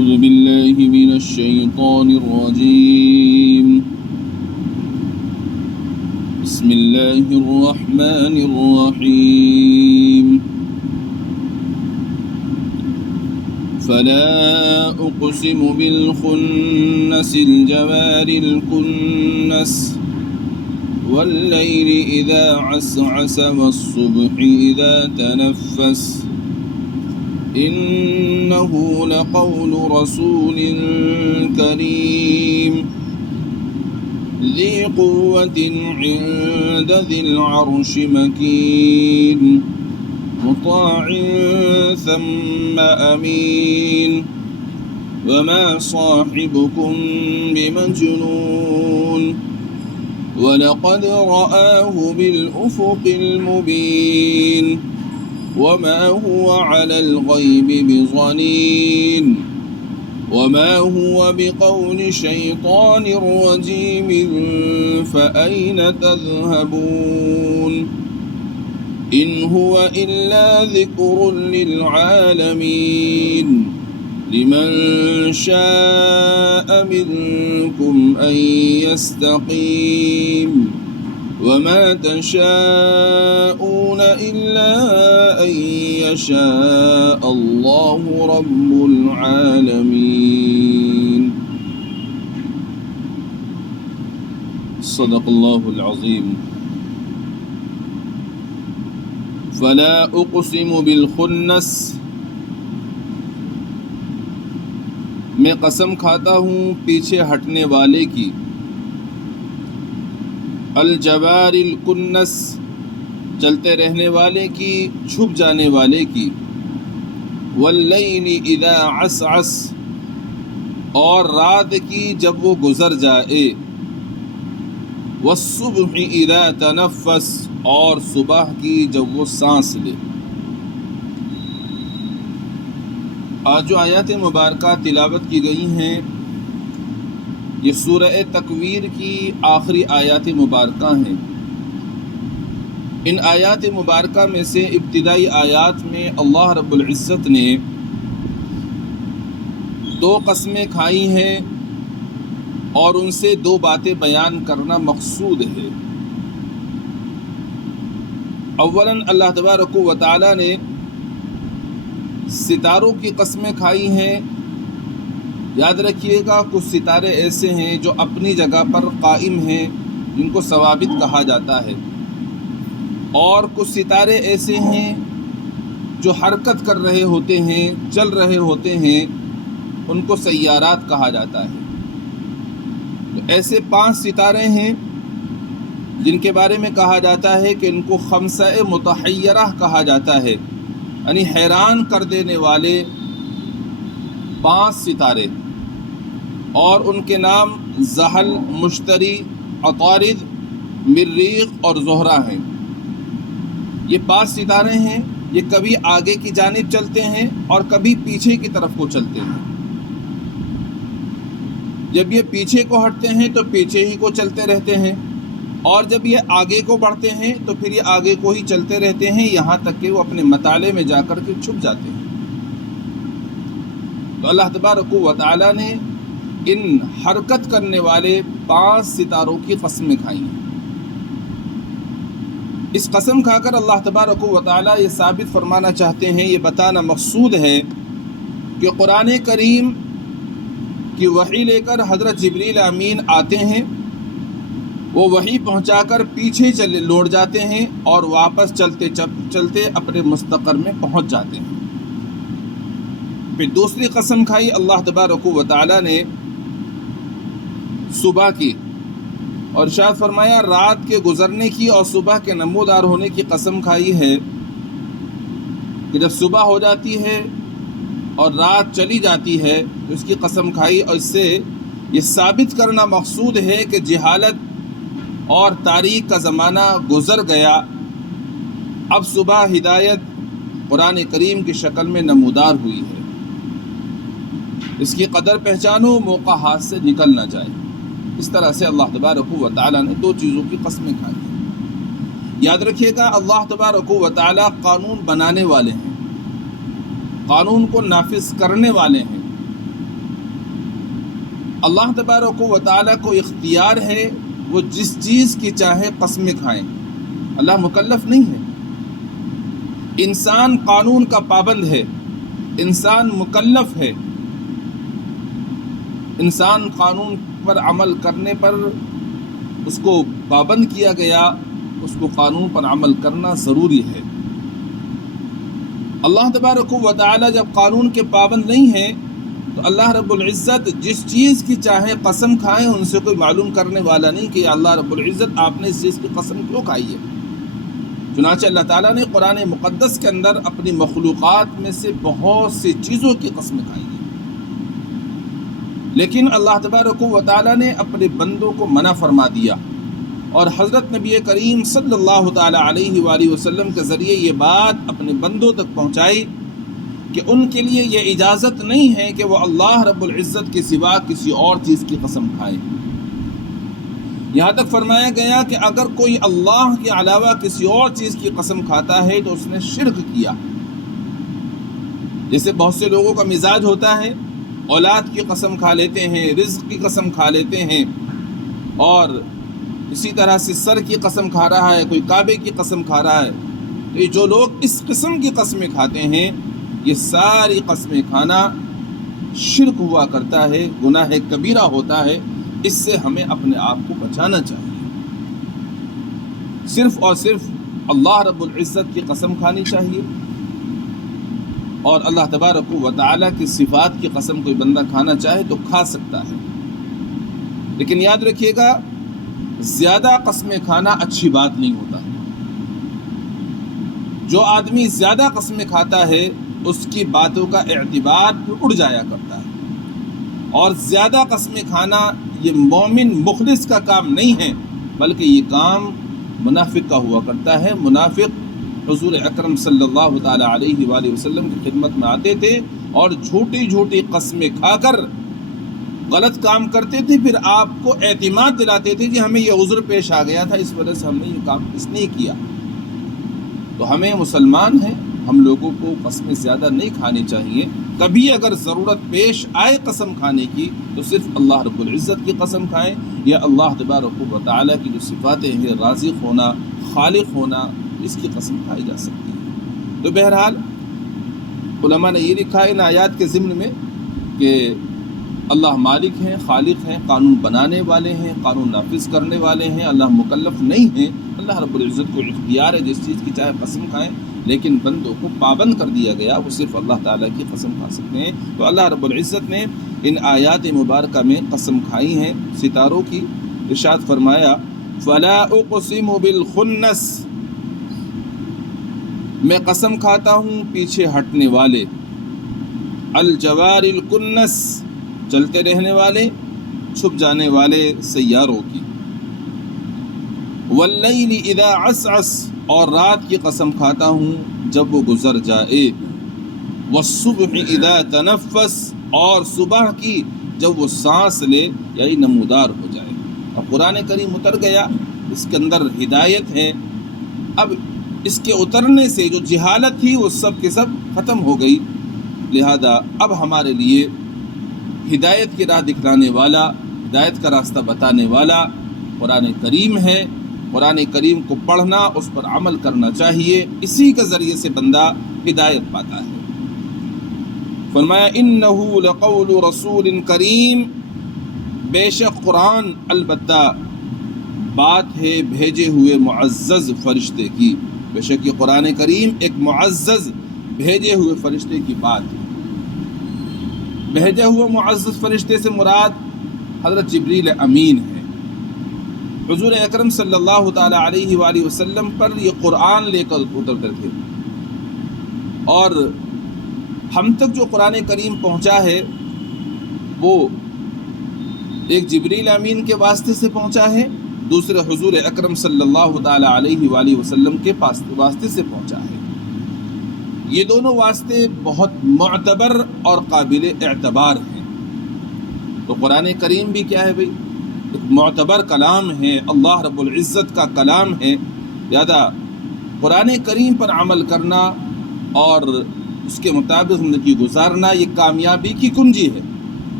أعوذ بالله من الشيطان الرجيم. بسم الله الرحمن الرحيم. فلا أقسم بالخنس الجوار الكنس والليل إذا عسعس والصبح إذا تنفس إنه لقول رسول كريم ذي قوة عند ذي العرش مكين مطاع ثم أمين وما صاحبكم بمجنون ولقد رآه بالأفق المبين وما هو على الغيب بضنين وما هو بقول شيطان رجيم فأين تذهبون إن هو إلا ذكر للعالمين لمن شاء منكم أن يستقيم وما تشاءون إلا أن يشاء الله رب العالمين. صدق الله العظيم. فلا أقسم بالخنس، میں قسم کھاتا ہوں پیچھے ہٹنے والے کی، الجوار الکنس چلتے رہنے والے کی، چھپ جانے والے کی، واللیل اذا عسعس اور رات کی جب وہ گزر جائے، والصبح اذا تنفس اور صبح کی جب وہ سانس لے۔ آج جو آیات مبارکہ تلاوت کی گئی ہیں یہ سورہ تکویر کی آخری آیات مبارکہ ہیں۔ ان آیات مبارکہ میں سے ابتدائی آیات میں اللہ رب العزت نے دو قسمیں کھائی ہیں اور ان سے دو باتیں بیان کرنا مقصود ہے۔ اولاً اللہ تبارک و تعالی نے ستاروں کی قسمیں کھائی ہیں۔ یاد رکھیے گا کچھ ستارے ایسے ہیں جو اپنی جگہ پر قائم ہیں جن کو ثوابت کہا جاتا ہے، اور کچھ ستارے ایسے ہیں جو حرکت کر رہے ہوتے ہیں، چل رہے ہوتے ہیں، ان کو سیارات کہا جاتا ہے۔ تو ایسے 5 ستارے ہیں جن کے بارے میں کہا جاتا ہے کہ ان کو خمسہ متحیرہ کہا جاتا ہے، یعنی حیران کر دینے والے 5 ستارے، اور ان کے نام زحل، مشتری، عطارد، مریخ اور زہرہ ہیں۔ یہ 5 ستارے ہیں، یہ کبھی آگے کی جانب چلتے ہیں اور کبھی پیچھے کی طرف کو چلتے ہیں۔ جب یہ پیچھے کو ہٹتے ہیں تو پیچھے ہی کو چلتے رہتے ہیں، اور جب یہ آگے کو بڑھتے ہیں تو پھر یہ آگے کو ہی چلتے رہتے ہیں یہاں تک کہ وہ اپنے مطالعے میں جا کر کے چھپ جاتے ہیں۔ تو اللہ تبارک و تعالی نے ان حرکت کرنے والے 5 ستاروں کی قسمیں کھائی ہیں۔ اس قسم کھا کر اللہ تبارک و تعالی یہ ثابت فرمانا چاہتے ہیں، یہ بتانا مقصود ہے کہ قرآن کریم کی وحی لے کر حضرت جبریل امین آتے ہیں، وہ وحی پہنچا کر پیچھے لوٹ جاتے ہیں اور واپس چلتے چلتے اپنے مستقر میں پہنچ جاتے ہیں۔ پھر دوسری قسم کھائی اللہ تبارک و تعالی نے صبح کی، اور ارشاد فرمایا رات کے گزرنے کی اور صبح کے نمودار ہونے کی قسم کھائی ہے کہ جب صبح ہو جاتی ہے اور رات چلی جاتی ہے تو اس کی قسم کھائی، اور اس سے یہ ثابت کرنا مقصود ہے کہ جہالت اور تاریخ کا زمانہ گزر گیا، اب صبح ہدایت قرآن کریم کی شکل میں نمودار ہوئی ہے۔ اس کی قدر پہچانو، موقع ہاتھ سے نکل نہ جائے۔ اس طرح سے اللہ تبارک و تعالیٰ نے 2 چیزوں کی قسمیں کھائی ہیں۔ یاد رکھیے گا اللہ تبارک و تعالیٰ قانون بنانے والے ہیں، قانون کو نافذ کرنے والے ہیں، اللہ تبارک و تعالیٰ کو اختیار ہے وہ جس چیز کی چاہے قسمیں کھائیں، اللہ مکلف نہیں ہے۔ انسان قانون کا پابند ہے، انسان مکلف ہے، انسان قانون پر عمل کرنے پر اس کو پابند کیا گیا، اس کو قانون پر عمل کرنا ضروری ہے۔ اللہ تبارک و تعالی جب قانون کے پابند نہیں ہیں تو اللہ رب العزت جس چیز کی چاہے قسم کھائیں، ان سے کوئی معلوم کرنے والا نہیں کہ اللہ رب العزت آپ نے اس چیز کی قسم کیوں کھائی ہے۔ چنانچہ اللہ تعالیٰ نے قرآن مقدس کے اندر اپنی مخلوقات میں سے بہت سی چیزوں کی قسمیں کھائی ہیں، لیکن اللہ تبارک و تعالیٰ نے اپنے بندوں کو منع فرما دیا، اور حضرت نبی کریم صلی اللہ تعالیٰ علیہ وآلہ وسلم کے ذریعے یہ بات اپنے بندوں تک پہنچائی کہ ان کے لیے یہ اجازت نہیں ہے کہ وہ اللہ رب العزت کے سوا کسی اور چیز کی قسم کھائیں۔ یہاں تک فرمایا گیا کہ اگر کوئی اللہ کے علاوہ کسی اور چیز کی قسم کھاتا ہے تو اس نے شرک کیا۔ جیسے بہت سے لوگوں کا مزاج ہوتا ہے، اولاد کی قسم کھا لیتے ہیں، رزق کی قسم کھا لیتے ہیں، اور اسی طرح سے سر کی قسم کھا رہا ہے، کوئی کعبے کی قسم کھا رہا ہے۔ تو یہ جو لوگ اس قسم کی قسمیں کھاتے ہیں، یہ ساری قسمیں کھانا شرک ہوا کرتا ہے، گناہ کبیرہ ہوتا ہے۔ اس سے ہمیں اپنے آپ کو بچانا چاہیے، صرف اور صرف اللہ رب العزت کی قسم کھانی چاہیے، اور اللہ تبارک و تعالیٰ کی صفات کی قسم کوئی بندہ کھانا چاہے تو کھا سکتا ہے، لیکن یاد رکھیے گا زیادہ قسمیں کھانا اچھی بات نہیں ہوتا۔ جو آدمی زیادہ قسمیں کھاتا ہے اس کی باتوں کا اعتبار اڑ جایا کرتا ہے، اور زیادہ قسمیں کھانا یہ مومن مخلص کا کام نہیں ہے، بلکہ یہ کام منافق کا ہوا کرتا ہے۔ منافق حضور اکرم صلی اللہ تعالیٰ علیہ وآلہ وسلم کی خدمت میں آتے تھے اور جھوٹی جھوٹی قسمیں کھا کر غلط کام کرتے تھے، پھر آپ کو اعتماد دلاتے تھے کہ ہمیں یہ عذر پیش آ گیا تھا، اس وجہ سے ہم نے یہ کام اس نے کیا۔ تو ہمیں مسلمان ہیں، ہم لوگوں کو قسمیں زیادہ نہیں کھانی چاہیے۔ کبھی اگر ضرورت پیش آئے قسم کھانے کی تو صرف اللہ رب العزت کی قسم کھائیں، یا اللہ تبارک و تعالیٰ کی جو صفاتیں ہیں، رازق ہونا، خالق ہونا، اس کی قسم کھائی جا سکتی ہے۔ تو بہرحال علماء نے یہ لکھا ان آیات کے ضمن میں کہ اللہ مالک ہیں، خالق ہیں، قانون بنانے والے ہیں، قانون نافذ کرنے والے ہیں، اللہ مکلف نہیں ہیں۔ اللہ رب العزت کو اختیار ہے جس چیز کی چاہے قسم کھائیں، لیکن بندوں کو پابند کر دیا گیا، وہ صرف اللہ تعالیٰ کی قسم کھا سکتے ہیں۔ تو اللہ رب العزت نے ان آیات مبارکہ میں قسم کھائی ہیں ستاروں کی۔ ارشاد فرمایا فَلَا أُقْسِمُ بِالْخُنَّسِ، میں قسم کھاتا ہوں پیچھے ہٹنے والے، الجوار الکنس، چلتے رہنے والے، چھپ جانے والے سیاروں کی، واللیل اذا عسعس، اور رات کی قسم کھاتا ہوں جب وہ گزر جائے، والصبح اذا تنفس، اور صبح کی جب وہ سانس لے یعنی نمودار ہو جائے۔ اور قرآن کریم اتر گیا، اس کے اندر ہدایت ہے۔ اب اس کے اترنے سے جو جہالت تھی وہ سب کے سب ختم ہو گئی، لہذا اب ہمارے لیے ہدایت کی راہ دکھلانے والا، ہدایت کا راستہ بتانے والا قرآن کریم ہے۔ قرآن کریم کو پڑھنا، اس پر عمل کرنا چاہیے، اسی کے ذریعے سے بندہ ہدایت پاتا ہے۔ فرمایا انہ لقول رسول کریم، بے شک قرآن البتہ بات ہے بھیجے ہوئے معزز فرشتے کی۔ بے شک یہ قرآن کریم ایک معزز بھیجے ہوئے فرشتے کی بات ہے۔ بھیجے ہوئے معزز فرشتے سے مراد حضرت جبریل امین ہے۔ حضور اکرم صلی اللہ تعالیٰ علیہ وآلہ وسلم پر یہ قرآن لے کر اترتے تھے، اور ہم تک جو قرآن کریم پہنچا ہے وہ ایک جبریل امین کے واسطے سے پہنچا ہے، دوسرے حضور اکرم صلی اللہ تعالیٰ علیہ وآلہ وسلم کے واسطے سے پہنچا ہے۔ یہ دونوں واسطے بہت معتبر اور قابل اعتبار ہیں۔ تو قرآن کریم بھی کیا ہے بھائی؟ ایک معتبر کلام ہے، اللہ رب العزت کا کلام ہے، لہذا قرآن کریم پر عمل کرنا اور اس کے مطابق زندگی گزارنا یہ کامیابی کی کنجی ہے۔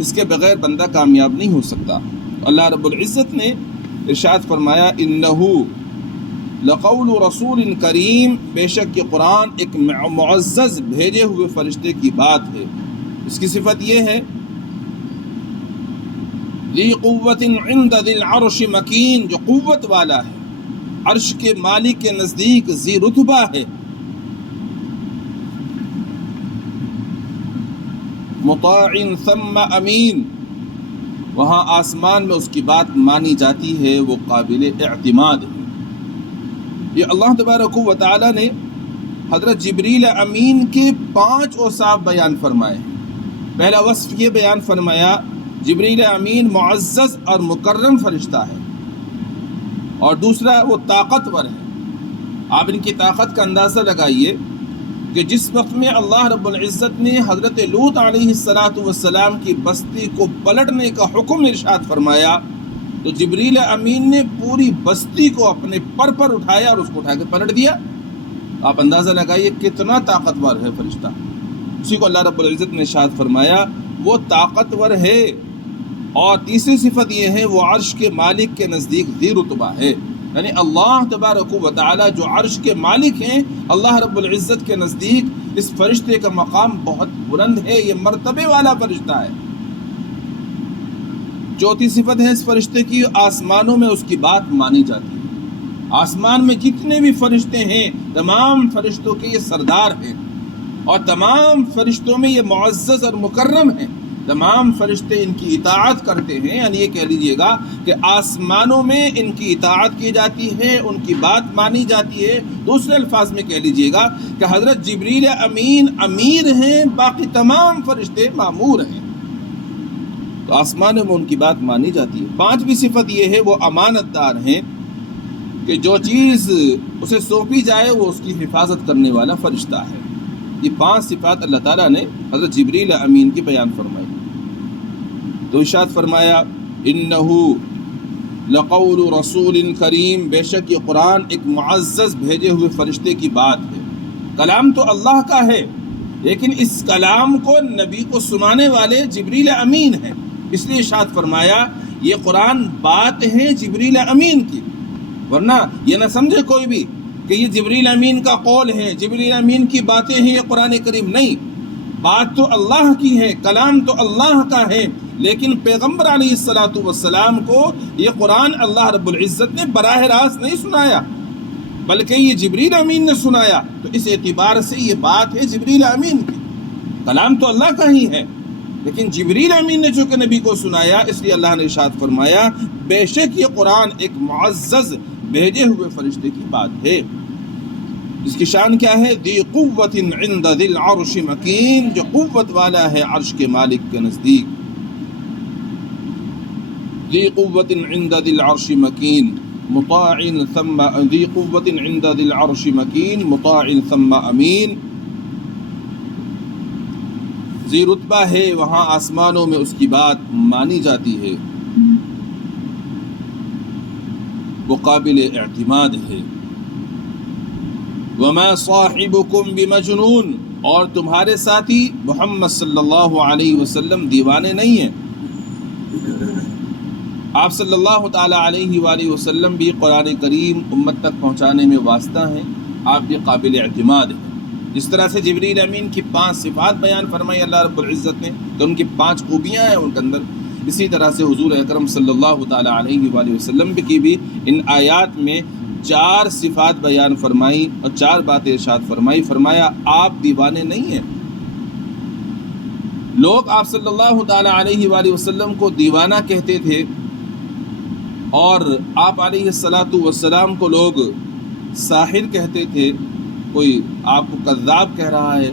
اس کے بغیر بندہ کامیاب نہیں ہو سکتا۔ اللہ رب العزت نے ارشاد فرمایا انہو لقول رسول کریم، بے شک یہ قرآن ایک معزز بھیجے ہوئے فرشتے کی بات ہے۔ اس کی صفت یہ ہے ذی قوت عند ذی العرش مکین، جو قوت والا ہے، عرش کے مالک کے نزدیک ذی رتبہ ہے، مطاع ثم امین، وہاں آسمان میں اس کی بات مانی جاتی ہے، وہ قابل اعتماد ہے۔ یہ اللہ تبارک و تعالی نے حضرت جبریل امین کے 5 اوصاف بیان فرمائے۔ پہلا وصف یہ بیان فرمایا جبریل امین معزز اور مکرم فرشتہ ہے، اور دوسرا وہ طاقتور ہے۔ آپ ان کی طاقت کا اندازہ لگائیے کہ جس وقت میں اللہ رب العزت نے حضرت لوط علیہ السلام کی بستی کو پلٹنے کا حکم ارشاد فرمایا تو جبریل امین نے پوری بستی کو اپنے پر اٹھایا اور اس کو اٹھا کے پلٹ دیا۔ آپ اندازہ لگائیے کتنا طاقتور ہے فرشتہ۔ اسی کو اللہ رب العزت نے ارشاد فرمایا وہ طاقتور ہے، اور تیسری صفت یہ ہے وہ عرش کے مالک کے نزدیک ذی رتبہ ہے، یعنی اللہ تبارک و تعالی جو عرش کے مالک ہیں، اللہ رب العزت کے نزدیک اس فرشتے کا مقام بہت بلند ہے، یہ مرتبے والا فرشتہ ہے۔ چوتھی صفت ہے اس فرشتے کی، آسمانوں میں اس کی بات مانی جاتی ہے۔ آسمان میں جتنے بھی فرشتے ہیں تمام فرشتوں کے یہ سردار ہیں، اور تمام فرشتوں میں یہ معزز اور مکرم ہیں، تمام فرشتے ان کی اطاعت کرتے ہیں، یعنی یہ کہہ لیجئے گا کہ آسمانوں میں ان کی اطاعت کی جاتی ہے، ان کی بات مانی جاتی ہے۔ دوسرے الفاظ میں کہہ لیجئے گا کہ حضرت جبریل امین امیر ہیں، باقی تمام فرشتے مامور ہیں، تو آسمانوں میں ان کی بات مانی جاتی ہے۔ 5ویں صفت یہ ہے وہ امانت دار ہیں کہ جو چیز اسے سونپی جائے وہ اس کی حفاظت کرنے والا فرشتہ ہے۔ یہ 5 صفات اللہ تعالیٰ نے حضرت جبریل امین کی بیان فرمائی۔ تو ارشاد فرمایا انہو لقول رسول کریم، بے شک یہ قرآن ایک معزز بھیجے ہوئے فرشتے کی بات ہے۔ کلام تو اللہ کا ہے، لیکن اس کلام کو نبی کو سنانے والے جبریل امین ہیں، اس لیے ارشاد فرمایا یہ قرآن بات ہے جبریل امین کی، ورنہ یہ نہ سمجھے کوئی بھی کہ یہ جبریل امین کا قول ہے، جبریل امین کی باتیں ہیں یہ قرآن کریم، نہیں، بات تو اللہ کی ہے، کلام تو اللہ کا ہے، لیکن پیغمبر علیہ السلام کو یہ قرآن اللہ رب العزت نے براہ راست نہیں سنایا، بلکہ یہ جبریل امین نے سنایا، تو اس اعتبار سے یہ بات ہے جبریل امین کی۔ کلام تو اللہ کا ہی ہے، لیکن جبریل امین نے جو کہ نبی کو سنایا، اس لیے اللہ نے ارشاد فرمایا بے شک یہ قرآن ایک معزز بھیجے ہوئے فرشتے کی بات ہے۔ اس کی شان کیا ہے؟ ذی قوت عند ذی العرش مکین، جو قوت والا ہے عرش کے مالک کے نزدیک۔ ذی قوت عند ذی العرش مکین مطاع ثم، ذی قوت عند ذی العرش مکین مطاع ثم امین، ذی رتبہ ہے، وہاں آسمانوں میں اس کی بات مانی جاتی ہے، وہ قابل اعتماد ہے۔ وما صاحبکم بمجنون، اور تمہارے ساتھی محمد صلی اللہ علیہ وسلم دیوانے نہیں ہیں۔ آپ صلی اللہ تعالی علیہ وآلہ وسلم بھی قرآن کریم امت تک پہنچانے میں واسطہ ہیں، آپ بھی قابل اعتماد ہیں۔ جس طرح سے جبریل امین کی 5 صفات بیان فرمائی اللہ رب العزت نے کہ ان کی 5 خوبیاں ہیں ان کے اندر، اسی طرح سے حضور اکرم صلی اللہ تعالی علیہ وآلہ وسلم کی بھی ان آیات میں 4 صفات بیان فرمائی اور 4 باتیں ارشاد فرمائی۔ فرمایا آپ دیوانے نہیں ہیں۔ لوگ آپ صلی اللہ تعالی علیہ وآلہ وسلم کو دیوانہ کہتے تھے، اور آپ علیہ السلام کو لوگ ساحر کہتے تھے، کوئی آپ کو کذاب کہہ رہا ہے۔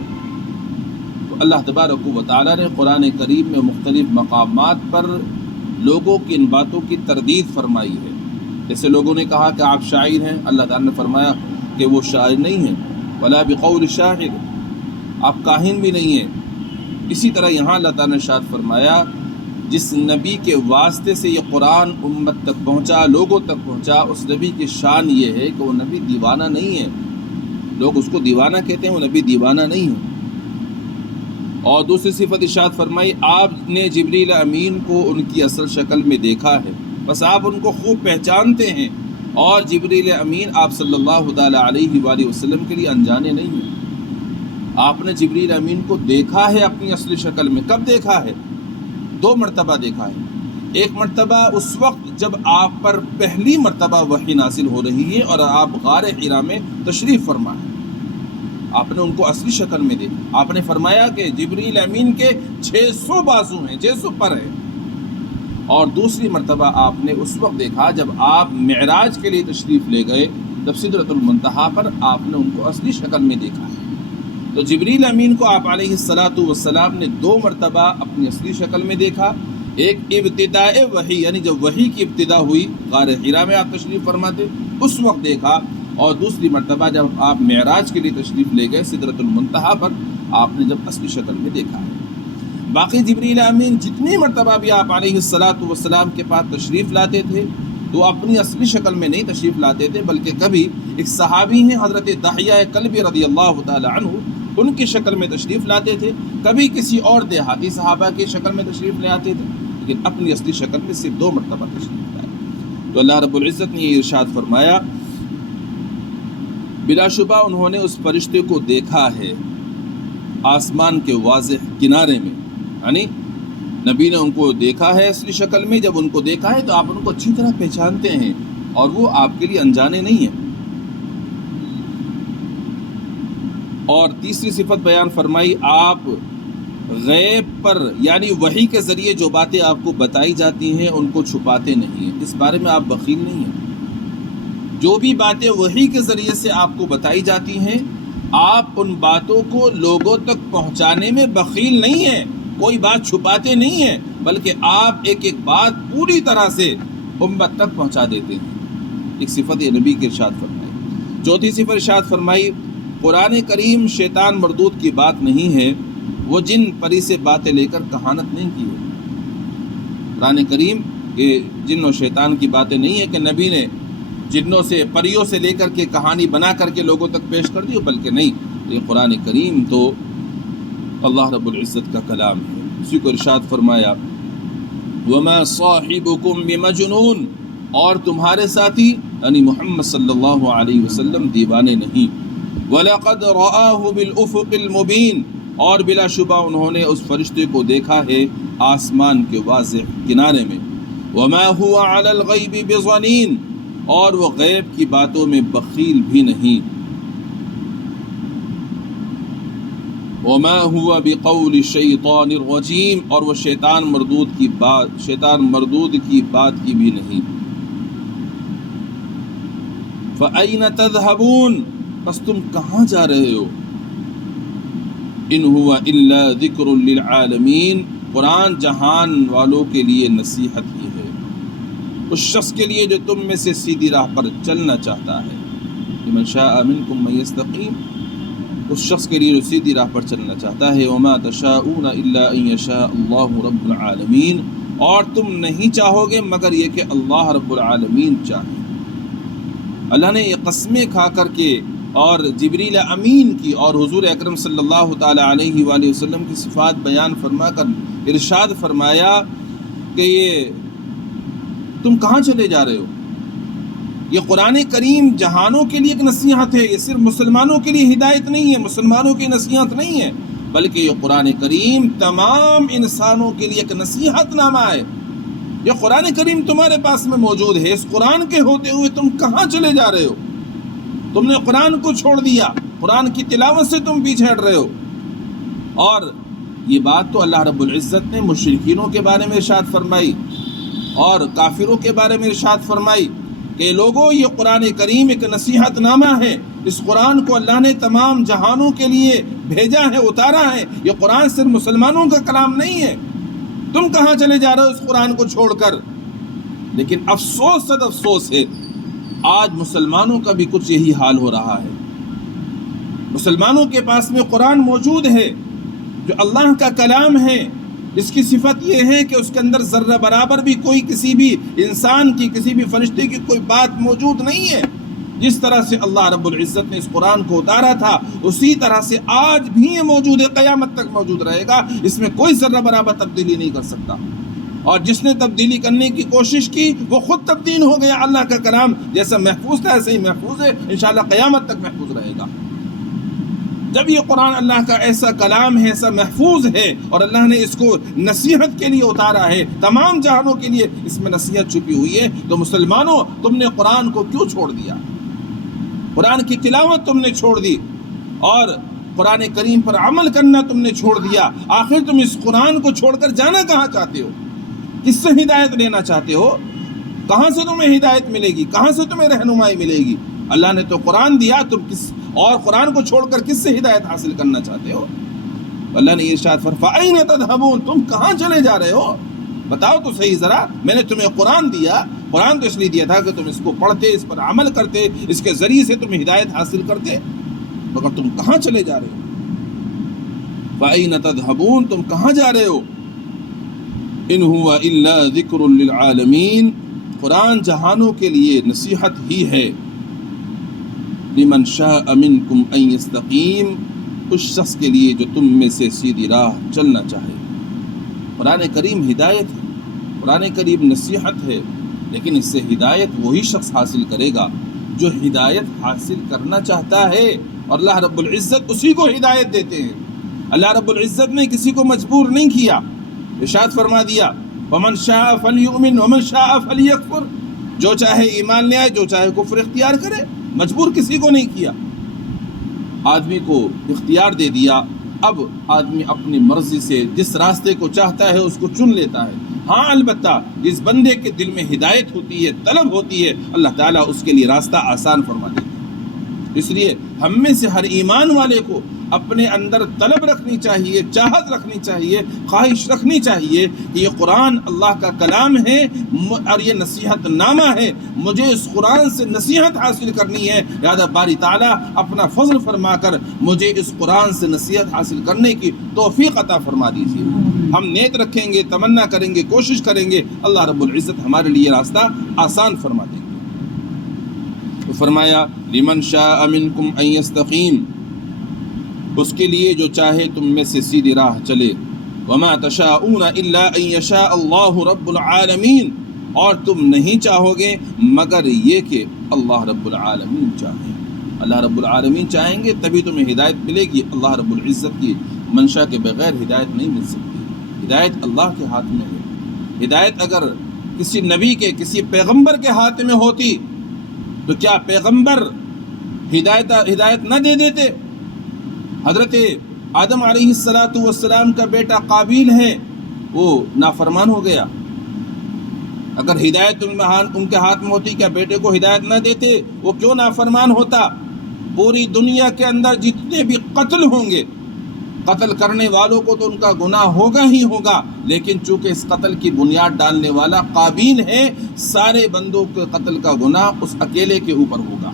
تو اللہ تبارک و تعالی نے قرآن کریم میں مختلف مقامات پر لوگوں کی ان باتوں کی تردید فرمائی ہے۔ جیسے لوگوں نے کہا کہ آپ شاعر ہیں، اللہ تعالی نے فرمایا کہ وہ شاعر نہیں ہیں، ولا بقول شاعر، آپ کاہن بھی نہیں ہیں۔ اسی طرح یہاں اللہ تعالی نے ارشاد فرمایا جس نبی کے واسطے سے یہ قرآن امت تک پہنچا، لوگوں تک پہنچا، اس نبی کی شان یہ ہے کہ وہ نبی دیوانہ نہیں ہے۔ لوگ اس کو دیوانہ کہتے ہیں، وہ نبی دیوانہ نہیں ہے۔ اور دوسری صفت ارشاد فرمائی آپ نے جبریل امین کو ان کی اصل شکل میں دیکھا ہے، بس آپ ان کو خوب پہچانتے ہیں، اور جبریل امین آپ صلی اللہ تعالیٰ علیہ وآلہ وسلم کے لیے انجانے نہیں ہیں۔ آپ نے جبریل امین کو دیکھا ہے اپنی اصلی شکل میں، کب دیکھا ہے؟ 2 مرتبہ دیکھا ہے۔ ایک مرتبہ اس وقت جب آپ پر پہلی مرتبہ وحی نازل ہو رہی ہے اور آپ غار حرا میں تشریف فرما ہے، آپ نے ان کو اصلی شکل میں دیکھا۔ آپ نے فرمایا کہ جبریل امین کے 600 بازو ہیں، 600 پر ہیں۔ اور دوسری مرتبہ آپ نے اس وقت دیکھا جب آپ معراج کے لیے تشریف لے گئے، جب سدرۃ المنتہا پر آپ نے ان کو اصلی شکل میں دیکھا ہے۔ تو جبریل امین کو آپ علیہ الصلاۃ والسلام نے 2 مرتبہ اپنی اصلی شکل میں دیکھا۔ ایک ابتداء وحی، یعنی جب وحی کی ابتدا ہوئی، غار حرا میں آپ تشریف فرماتے اس وقت دیکھا، اور دوسری مرتبہ جب آپ معراج کے لیے تشریف لے گئے سدرۃ المنتہا پر، آپ نے جب اصلی شکل میں دیکھا ہے۔ باقی جبریل امین جتنی مرتبہ بھی آپ علیہ الصلاۃ والسلام کے پاس تشریف لاتے تھے تو اپنی اصلی شکل میں نہیں تشریف لاتے تھے، بلکہ کبھی ایک صحابی ہیں حضرت دحیہ کلبی رضی اللہ تعالی عنہ، ان کی شکل میں تشریف لاتے تھے، کبھی کسی اور دیہاتی صحابہ کی شکل میں تشریف لے آتے تھے، لیکن اپنی اصلی شکل میں صرف 2 مرتبہ تشریف لائے۔ تو اللہ رب العزت نے یہ ارشاد فرمایا، بلا شبہ انہوں نے اس فرشتے کو دیکھا ہے آسمان کے واضح کنارے میں، یعنی نبی نے ان کو دیکھا ہے اصلی شکل میں۔ جب ان کو دیکھا ہے تو آپ ان کو اچھی طرح پہچانتے ہیں، اور وہ آپ کے لیے انجانے نہیں ہیں۔ اور تیسری صفت بیان فرمائی، آپ غیب پر یعنی وحی کے ذریعے جو باتیں آپ کو بتائی جاتی ہیں ان کو چھپاتے نہیں ہیں، اس بارے میں آپ بخیل نہیں ہیں۔ جو بھی باتیں وحی کے ذریعے سے آپ کو بتائی جاتی ہیں، آپ ان باتوں کو لوگوں تک پہنچانے میں بخیل نہیں ہیں، کوئی بات چھپاتے نہیں ہیں، بلکہ آپ ایک ایک بات پوری طرح سے امت تک پہنچا دیتے ہیں۔ ایک صفت یہ نبی کے ارشاد فرمائی۔ چوتھی صفت ارشاد فرمائی، قرآن کریم شیطان مردود کی بات نہیں ہے، وہ جن پری سے باتیں لے کر کہانت نہیں کی ہے۔ قرآن کریم یہ جن و شیطان کی باتیں نہیں ہے کہ نبی نے جنوں سے پریوں سے لے کر کے کہانی بنا کر کے لوگوں تک پیش کر دی، بلکہ نہیں، یہ قرآن کریم تو اللہ رب العزت کا کلام ہے۔ اسی کو ارشاد فرمایا، وَمَا صَاحِبُكُم بِمَجْنُونَ، اور تمہارے ساتھی یعنی محمد صلی اللہ علیہ وسلم دیوانے نہیں۔ وَلَقَدْ رَآهُ بِالْأُفُقِ الْمُبِينِ، اور بلا شبہ انہوں نے اس فرشتے کو دیکھا ہے آسمان کے واضح کنارے میں۔ وَمَا هُوَ عَلَى الْغَيْبِ بِضَنِينٍ، اور وہ غیب کی باتوں میں بخیل بھی نہیں۔ وَمَا هُوَ بِقَوْلِ الشَّيْطَانِ الرَّجِيمِ، اور وہ شیطان مردود کی بات کی بھی نہیں۔ فَأَيْنَ تَذْهَبُونَ، بس تم کہاں جا رہے ہو؟ إِنْ هُوَ إِلَّا ذِكْرٌ لِلْعَالَمِينَ، قرآن جہان والوں کے لیے نصیحت ہی ہے، اس شخص کے لیے جو تم میں سے سیدھی راہ پر چلنا چاہتا ہے۔ لمن شاء منکم من یستقیم، اس شخص کے لیے جو سیدھی راہ پر چلنا چاہتا ہے۔ وما تشاءون الا ان یشاء اللہ رب العالمین، اور تم نہیں چاہو گے مگر یہ کہ اللہ رب العالمین چاہے۔ اللہ نے یہ قسمیں کھا کر کے اور جبریل امین کی اور حضور اکرم صلی اللہ تعالی علیہ وآلہ وسلم کی صفات بیان فرما کر ارشاد فرمایا کہ یہ تم کہاں چلے جا رہے ہو؟ یہ قرآن کریم جہانوں کے لیے ایک نصیحت ہے، یہ صرف مسلمانوں کے لیے ہدایت نہیں ہے، مسلمانوں کی نصیحت نہیں ہے، بلکہ یہ قرآن کریم تمام انسانوں کے لیے ایک نصیحت نامہ ہے۔ یہ قرآن کریم تمہارے پاس میں موجود ہے، اس قرآن کے ہوتے ہوئے تم کہاں چلے جا رہے ہو؟ تم نے قرآن کو چھوڑ دیا، قرآن کی تلاوت سے تم پیچھے ہٹ رہے ہو۔ اور یہ بات تو اللہ رب العزت نے مشرکینوں کے بارے میں ارشاد فرمائی اور کافروں کے بارے میں ارشاد فرمائی کہ لوگوں یہ قرآن کریم ایک نصیحت نامہ ہے، اس قرآن کو اللہ نے تمام جہانوں کے لیے بھیجا ہے، اتارا ہے، یہ قرآن صرف مسلمانوں کا کلام نہیں ہے، تم کہاں چلے جا رہے ہو اس قرآن کو چھوڑ کر؟ لیکن افسوس صد افسوس ہے، آج مسلمانوں کا بھی کچھ یہی حال ہو رہا ہے۔ مسلمانوں کے پاس میں قرآن موجود ہے جو اللہ کا کلام ہے، اس کی صفت یہ ہے کہ اس کے اندر ذرہ برابر بھی کوئی کسی بھی انسان کی، کسی بھی فرشتے کی کوئی بات موجود نہیں ہے، جس طرح سے اللہ رب العزت نے اس قرآن کو اتارا تھا اسی طرح سے آج بھی یہ موجود ہے، قیامت تک موجود رہے گا، اس میں کوئی ذرہ برابر تبدیلی نہیں کر سکتا، اور جس نے تبدیلی کرنے کی کوشش کی وہ خود تبدیل ہو گیا۔ اللہ کا کلام جیسا محفوظ تھا ایسے ہی محفوظ ہے، انشاءاللہ قیامت تک محفوظ رہے گا۔ جب یہ قرآن اللہ کا ایسا کلام ہے، ایسا محفوظ ہے، اور اللہ نے اس کو نصیحت کے لیے اتارا ہے، تمام جہانوں کے لیے اس میں نصیحت چھپی ہوئی ہے، تو مسلمانوں تم نے قرآن کو کیوں چھوڑ دیا؟ قرآن کی تلاوت تم نے چھوڑ دی اور قرآن کریم پر عمل کرنا تم نے چھوڑ دیا۔ آخر تم اس قرآن کو چھوڑ کر جانا کہاں چاہتے ہو؟ کس سے ہدایت لینا چاہتے ہو؟ کہاں سے تمہیں ہدایت ملے گی؟ کہاں سے تمہیں رہنمائی ملے گی؟ اللہ نے تو قرآن دیا، تم کس اور قرآن کو چھوڑ کر کس سے ہدایت حاصل کرنا چاہتے ہو؟ اللہ نے ارشاد فرمایا فَأَيْنَ تَذْهَبُونَ، تم کہاں چلے جا رہے ہو؟ بتاؤ تو صحیح ذرا، میں نے تمہیں قرآن دیا، قرآن تو اس لیے دیا تھا کہ تم اس کو پڑھتے، اس پر عمل کرتے، اس کے ذریعے سے تم ہدایت حاصل کرتے، مگر تم کہاں چلے جا رہے ہو؟ فَأَيْنَ تَذْهَبُونَ، تم کہاں جا رہے ہو؟ ان هو الا ذکر للعالمین، قرآن جہانوں کے لیے نصیحت ہی ہے۔ لمن شاء منکم ان یستقیم، اس شخص کے لیے جو تم میں سے سیدھی راہ چلنا چاہے۔ قرآن کریم ہدایت ہے، قرآن کریم نصیحت ہے، لیکن اس سے ہدایت وہی شخص حاصل کرے گا جو ہدایت حاصل کرنا چاہتا ہے، اور اللہ رب العزت اسی کو ہدایت دیتے ہیں۔ اللہ رب العزت نے کسی کو مجبور نہیں کیا، ارشاد فرما دیا وَمَنْ شَاءَ فَلْيُؤْمِنْ وَمَنْ شَاءَ فَلْيَكْفُرْ، جو چاہے ایمان لے آئے، جو چاہے کفر اختیار کرے، مجبور کسی کو نہیں کیا، آدمی کو اختیار دے دیا۔ اب آدمی اپنی مرضی سے جس راستے کو چاہتا ہے اس کو چن لیتا ہے۔ ہاں البتہ جس بندے کے دل میں ہدایت ہوتی ہے، طلب ہوتی ہے، اللہ تعالیٰ اس کے لیے راستہ آسان فرما دیتا ہے۔ اس لیے ہم میں سے ہر ایمان والے کو اپنے اندر طلب رکھنی چاہیے، چاہت رکھنی چاہیے، خواہش رکھنی چاہیے کہ یہ قرآن اللہ کا کلام ہے اور یہ نصیحت نامہ ہے، مجھے اس قرآن سے نصیحت حاصل کرنی ہے، لہذا باری تعالیٰ اپنا فضل فرما کر مجھے اس قرآن سے نصیحت حاصل کرنے کی توفیق عطا فرما دیجیے۔ ہم نیت رکھیں گے، تمنا کریں گے، کوشش کریں گے، اللہ رب العزت ہمارے لیے راستہ آسان فرما دیں گے۔ تو فرمایا لمن شاء منکم ان یستقیم، اس کے لیے جو چاہے تم میں سے سیدھی راہ چلے۔ وما تشاءون الا ان یشاء اللہ رب العالمین، اور تم نہیں چاہو گے مگر یہ کہ اللہ رب العالمین چاہیں۔ اللہ رب العالمین چاہیں گے تبھی تمہیں ہدایت ملے گی۔ اللہ رب العزت کی منشا کے بغیر ہدایت نہیں مل سکتی، ہدایت اللہ کے ہاتھ میں ہے۔ ہدایت اگر کسی نبی کے، کسی پیغمبر کے ہاتھ میں ہوتی تو کیا پیغمبر ہدایت نہ دے دیتے؟ حضرت آدم علیہ السلام کا بیٹا قابیل ہے، وہ نافرمان ہو گیا۔ اگر ہدایت ان کے ہاتھ میں ہوتی کیا بیٹے کو ہدایت نہ دیتے؟ وہ کیوں نافرمان ہوتا؟ پوری دنیا کے اندر جتنے بھی قتل ہوں گے، قتل کرنے والوں کو تو ان کا گناہ ہوگا ہی ہوگا، لیکن چونکہ اس قتل کی بنیاد ڈالنے والا قابیل ہے، سارے بندوں کے قتل کا گناہ اس اکیلے کے اوپر ہوگا۔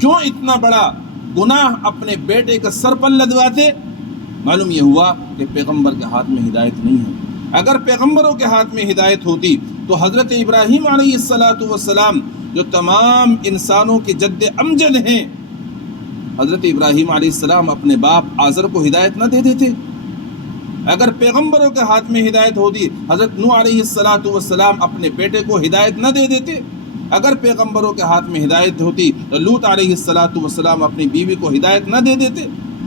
کیوں اتنا بڑا گناہ اپنے بیٹے کا سر پر لدواتے؟ معلوم یہ ہوا کہ پیغمبر کے ہاتھ میں ہدایت نہیں ہے۔ اگر پیغمبروں کے ہاتھ میں ہدایت ہوتی تو حضرت ابراہیم علیہ السلام جو تمام انسانوں کے جد امجد ہیں، حضرت ابراہیم علیہ السلام اپنے باپ آزر کو ہدایت نہ دے دیتے؟ اگر پیغمبروں کے ہاتھ میں ہدایت ہوتی حضرت نوح علیہ السلام اپنے بیٹے کو ہدایت نہ دے دیتے؟ اگر پیغمبروں کے ہاتھ میں ہدایت ہوتی تو لوط علیہ السلام اپنی بیوی کو ہدایت نہ دے دیتے؟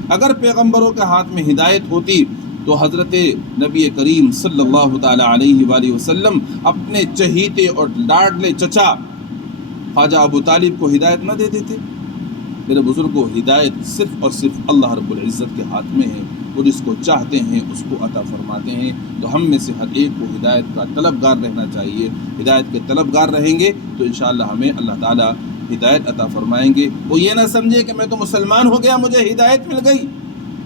اگر پیغمبروں کے ہاتھ میں ہدایت ہوتی تو حضرت نبی کریم صلی اللہ تعالی علیہ وآلہ وسلم اپنے چہیتے اور لاڈلے چچا خواجہ ابو طالب کو ہدایت نہ دے دیتے؟ میرے بزرگوں، ہدایت صرف اور صرف اللہ رب العزت کے ہاتھ میں ہے، وہ جس کو چاہتے ہیں اس کو عطا فرماتے ہیں۔ تو ہم میں سے ہر ایک کو ہدایت کا طلبگار رہنا چاہیے۔ ہدایت کے طلبگار رہیں گے تو انشاءاللہ ہمیں اللہ تعالیٰ ہدایت عطا فرمائیں گے۔ وہ یہ نہ سمجھے کہ میں تو مسلمان ہو گیا، مجھے ہدایت مل گئی۔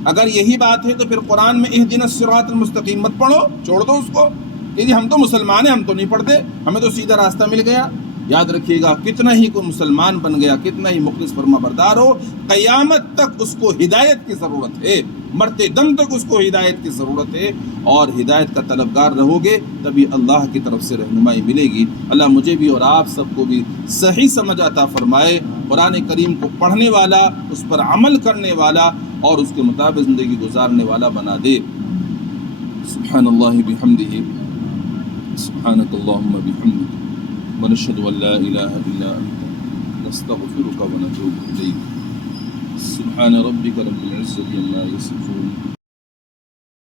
اگر یہی بات ہے تو پھر قرآن میں اہدنا الصراط المستقیم مت پڑھو، چھوڑ دو اس کو کہ جی ہم تو مسلمان ہیں، ہم تو نہیں پڑھتے، ہمیں تو سیدھا راستہ مل گیا۔ یاد رکھیے گا، کتنا ہی کوئی مسلمان بن گیا، کتنا ہی مخلص فرما بردار ہو، قیامت تک اس کو ہدایت کی ضرورت ہے۔ مرتے دم تک اس کو ہدایت کی ضرورت ہے، اور ہدایت کا طلبگار رہو گے تبھی اللہ کی طرف سے رہنمائی ملے گی۔ اللہ مجھے بھی اور آپ سب کو بھی صحیح سمجھ عطا فرمائے، قرآن کریم کو پڑھنے والا، اس پر عمل کرنے والا اور اس کے مطابق زندگی گزارنے والا بنا دے۔ سبحان اللہ بحمدہ، سبحانک اللہم بحمدک، ونشہد ان لا الہ الا انت، نستغفرک ونتوب الیک۔ سبحان ربک رب العزة عما یصفون۔